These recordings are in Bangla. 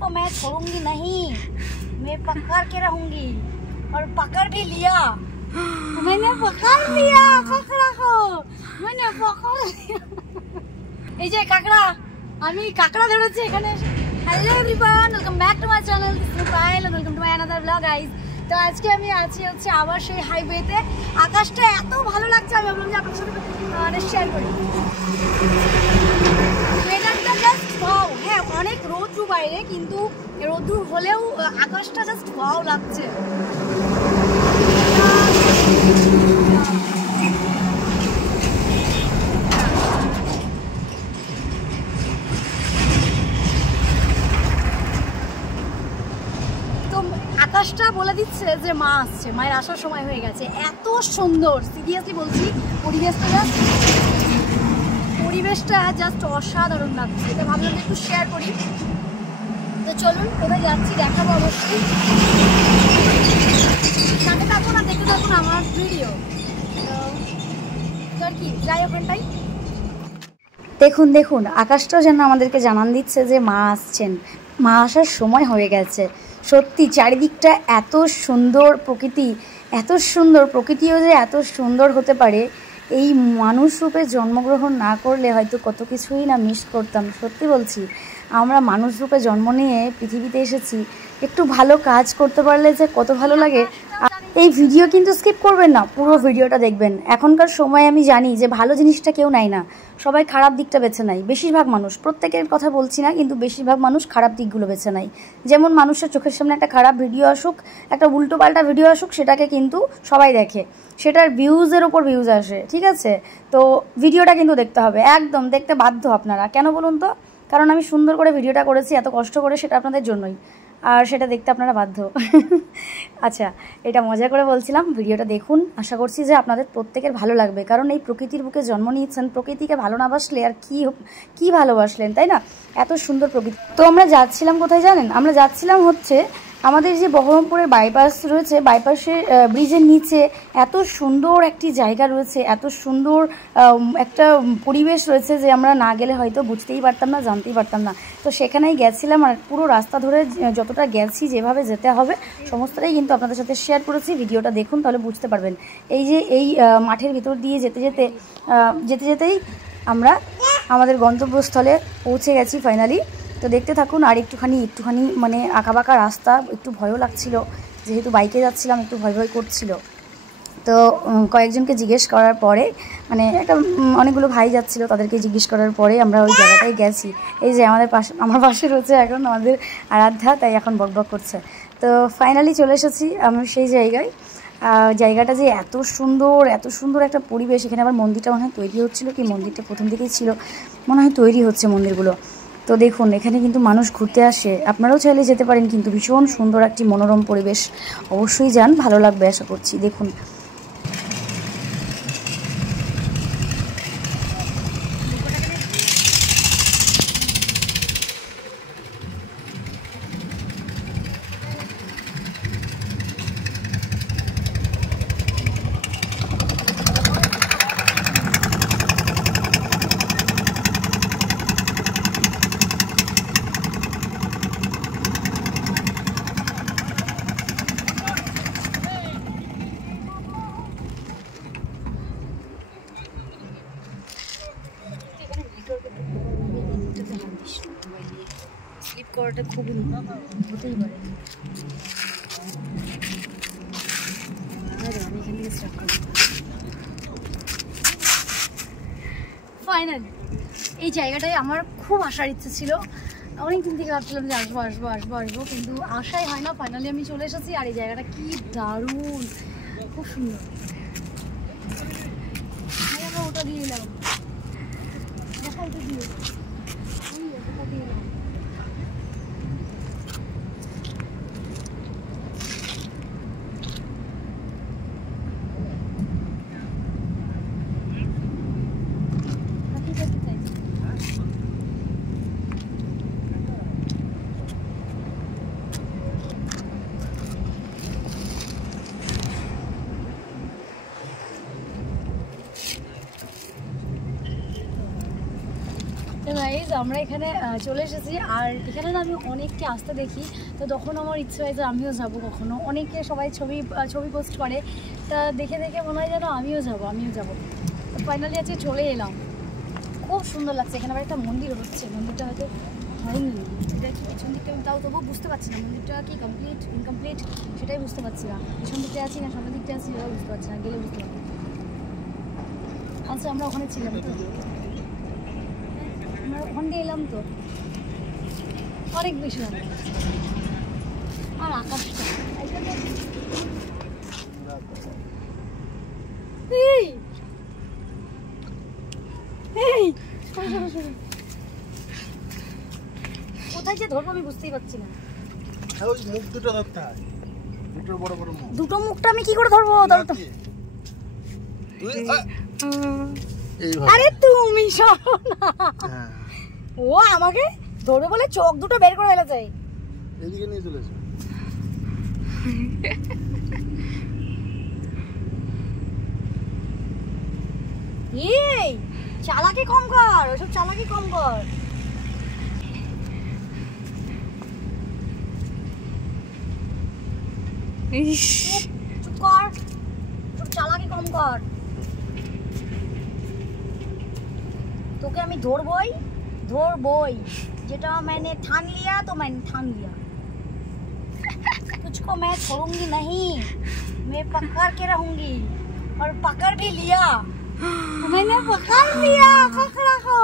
को मैं छोड़ूंगी नहीं, मैं पकड़ के रहूंगी। और पकड़ भी लिया, मैंने पकड़ लिया, पकड़ा को मैंने पकड़ लिया। এই যে কাকড়া, আমি কাকড়া ধরেছি এখানে। Hello everyone, welcome back to my channel, this is Payel and welcome to my another blog guys. তো আজকে আমি আছি হচ্ছে আবার সেই হাইওয়েতে। আকাশটা এত ভালো লাগছে, আমি ভাবলাম যে আপনার সাথে শেয়ার করি। ওয়েদারটা জাস্ট ওয়াও। হ্যাঁ, অনেক রোদ্রু বাইরে, কিন্তু রোদ্রু হলেও আকাশটা জাস্ট ওয়াও লাগছে। আকাশটা বলে দিচ্ছে যে মা আসছে, মায়ের আসার সময় হয়ে গেছে। এত সুন্দর, সিরিয়াসলি বলছি, পরিবেশটা জাস্ট অসাধারণ লাগছে। এটা ভাবলাম একটু শেয়ার করি। তো চলুন, কোথায় যাচ্ছি দেখাবো অবশ্যই। সাথে থাকুন আর দেখতে থাকুন আমার ভিডিও। তো আর কি, যাই ওখানটাই। দেখুন আকাশটাও যেন আমাদেরকে জানান দিচ্ছে যে মা আসছেন, মা আসার সময় হয়ে গেছে। সত্যি চারিদিকটা এত সুন্দর প্রকৃতি, এত সুন্দর প্রকৃতিও যে এত সুন্দর হতে পারে, এই মানুষ রূপে জন্মগ্রহণ না করলে হয়তো কত কিছুই না মিস করতাম। সত্যি বলছি, আমরা মানুষ রূপে জন্ম নিয়ে পৃথিবীতে এসেছি, একটু ভালো কাজ করতে পারলে যে কত ভালো লাগে। এই ভিডিও কিন্তু স্কিপ করবেন না, পুরো ভিডিওটা দেখবেন। এখনকার সময় আমি জানি যে ভালো জিনিসটা কেউ নেয় না, সবাই খারাপ দিকটা বেছে নেয়। বেশিরভাগ মানুষ, প্রত্যেকের কথা বলছি না, কিন্তু বেশিরভাগ মানুষ খারাপ দিকগুলো বেছে নেয়। যেমন মানুষের চোখের সামনে একটা খারাপ ভিডিও আসুক, একটা উল্টো পাল্টা ভিডিও আসুক, সেটাকে কিন্তু সবাই দেখে, সেটার ভিউজের ওপর ভিউজ আসে। ঠিক আছে, তো ভিডিওটা কিন্তু দেখতে হবে, একদম দেখতে বাধ্য আপনারা। কেন বলুন তো? কারণ আমি সুন্দর করে ভিডিওটা করেছি এত কষ্ট করে, সেটা আপনাদের জন্যই, আর সেটা দেখতে আপনারা বাধ্য। আচ্ছা, এটা মজা করে বলছিলাম। ভিডিওটা দেখুন, আশা করছি যে আপনাদের প্রত্যেকের ভালো লাগবে। কারণ এই প্রকৃতির বুকে জন্ম নিয়েছেন, প্রকৃতিকে ভালো না বাসলে আর কি ভালোবাসলেন, তাই না? এত সুন্দর প্রকৃতি। তো আমরা যাচ্ছিলাম কোথায় জানেন? আমরা যাচ্ছিলাম হচ্ছে আমাদের যে বহরমপুরের বাইপাস রয়েছে, বাইপাসের ব্রিজের নিচে এত সুন্দর একটি জায়গা রয়েছে, এত সুন্দর একটা পরিবেশ রয়েছে যে আমরা না গেলে হয়তো বুঝতেই পারতাম না, জানতেই পারতাম না। তো সেখানেই গেছিলাম, আর পুরো রাস্তা ধরে যতটা গেছি, যেভাবে যেতে হবে সমস্তটাই কিন্তু আপনাদের সাথে শেয়ার করেছি। ভিডিওটা দেখুন, তাহলে বুঝতে পারবেন। এই যে এই মাঠের ভিতর দিয়ে যেতেই আমরা আমাদের গন্তব্যস্থলে পৌঁছে গেছি ফাইনালি। তো দেখতে থাকুন। আর একটুখানি মানে আঁকাবাঁকা রাস্তা, একটু ভয়ও লাগছিল, যেহেতু বাইকে যাচ্ছিলাম, একটু ভয় করছিল। তো কয়েকজনকে জিজ্ঞেস করার পরে, মানে অনেকগুলো ভাই যাচ্ছিল, তাদেরকে জিজ্ঞেস করার পরে আমরা ওই জায়গাটায় গেছি। এই যে আমার পাশে রয়েছে এখন আমাদের আরাধ্যা, তাই এখন বকবক করছে। তো ফাইনালি চলে এসেছি আমি সেই জায়গায়। জায়গাটা যে এত সুন্দর একটা পরিবেশ। এখানে আবার মন্দিরটা মনে হয় তৈরি হচ্ছিলো, কি মন্দিরটা প্রথম থেকেই ছিল, মনে হয় তৈরি হচ্ছে মন্দিরগুলো। তো দেখুন, এখানে কিন্তু মানুষ ঘুরতে আসে, আপনারাও চাইলে যেতে পারেন, কিন্তু ভীষণ সুন্দর একটি মনোরম পরিবেশ। অবশ্যই যান, ভালো লাগবে আশা করছি। দেখুন স্লিপ করাটা খুবই হতেই পারে। ফাইনাল এই জায়গাটায় আমার খুব আসার ইচ্ছে ছিল, অনেকদিন থেকে ভাবছিলাম যে আসবো, কিন্তু আশাই হয় না। ফাইনালি আমি চলে এসেছি, আর এই জায়গাটা কি দারুণ, খুব সুন্দর। ওটা দিয়ে এলাম, ওটা দিয়ে তো গাইস গাইজ আমরা এখানে চলে এসেছি। আর এখানে না আমি অনেককে আসতে দেখি, তো তখন আমার ইচ্ছে হয় যে আমিও যাব কখনো। অনেকে সবাই ছবি পোস্ট করে, তা দেখে দেখে মনে হয় যেন আমিও যাব। তো ফাইনালি আজকে চলে এলাম, খুব সুন্দর লাগছে। এখানে আবার একটা মন্দির হচ্ছে, মন্দিরটা হয়তো হয়নি, এটা কি পেছন দিকটা আমি তাও তবুও বুঝতে পারছি না মন্দিরটা কি কমপ্লিট ইনকমপ্লিট সেটাই বুঝতে পারছি না। পেছন দিকটা আছি না সামনের দিকটা আছি সেটাও বুঝতে পারছি না, গেলে বুঝতে পারবো। আচ্ছা আমরা ওখানে ছিলাম তো, আমরা ওখান দিয়ে এলাম তো, অনেক বেশি ভালো লাগছে। আর আকাশটা কোথায় যে ধরবো আমি বুঝতেই পারছি না। মুখ দুটো ধরতে হয়, দুটো মুখটা আমি কি করে ধরবো? আরে তুমি সরো না, ও আমাকে ধরবে বলে চোখ দুটো বের করে ফেলেছে। এদিকে নিয়ে চলেছে। এই চালাকি কম কর, ওসব চালাকি কম কর। চুপ কর, চুপ, চালাকি কম কর। তোকে আমি ধরবই, যেটা मैंने ठान लिया तो मैंने ठान लिया, तुझको मैं छोड़ूंगी नहीं, मैं पकड़ के रहूंगी। और पकड़ भी लिया, मैंने पकड़ लिया, पकड़ा को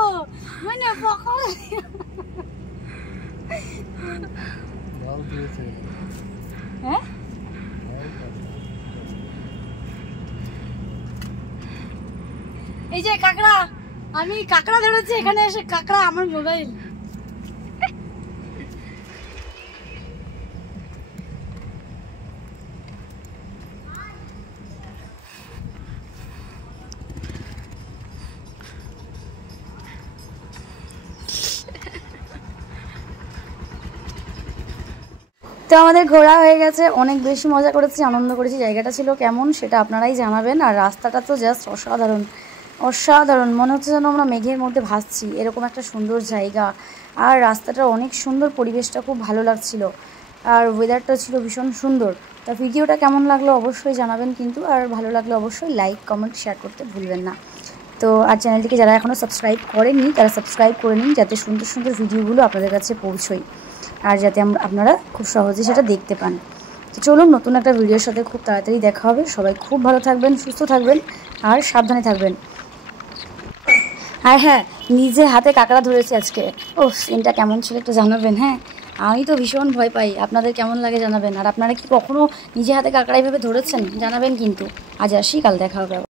मैंने पकड़ लिया। हैं? এই যে কাকড়া, আমি কাকড়া ধরেছি এখানে এসে, কাকড়া আমার মোবাইল। তো আমাদের ঘোরা হয়ে গেছে, অনেক বেশি মজা করেছি, আনন্দ করেছি। জায়গাটা ছিল কেমন সেটা আপনারাই জানাবেন। আর রাস্তাটা তো জাস্ট অসাধারণ, মনে হচ্ছে যেন আমরা মেঘের মধ্যে ভাসছি, এরকম একটা সুন্দর জায়গা। আর রাস্তাটা অনেক সুন্দর, পরিবেশটা খুব ভালো লাগছিল, আর ওয়েদারটা ছিল ভীষণ সুন্দর। তা ভিডিওটা কেমন লাগলো অবশ্যই জানাবেন কিন্তু, আর ভালো লাগলে অবশ্যই লাইক কমেন্ট শেয়ার করতে ভুলবেন না। তো আর চ্যানেলটিকে যারা এখনও সাবস্ক্রাইব করেননি তারা সাবস্ক্রাইব করে নিন, যাতে সুন্দর সুন্দর ভিডিওগুলো আপনাদের কাছে পৌঁছয়, আর যাতে আপনারা খুব সহজে সেটা দেখতে পান। তো চলুন, নতুন একটা ভিডিওর সাথে খুব তাড়াতাড়ি দেখা হবে। সবাই খুব ভালো থাকবেন, সুস্থ থাকবেন, আর সাবধানে থাকবেন। আর হ্যাঁ, নিজে হাতে কাঁকড়া ধরেছি আজকে। ও সিনটা কেমন ছিল একটু জানাবেন। হ্যাঁ, আমি তো ভীষণ ভয় পাই, আপনাদের কেমন লাগে জানাবেন। আর আপনারা কি কখনো নিজে হাতে কাঁকড়া এইভাবে ধরেছেন জানাবেন কিন্তু। আজ আসি, কাল দেখা হবে।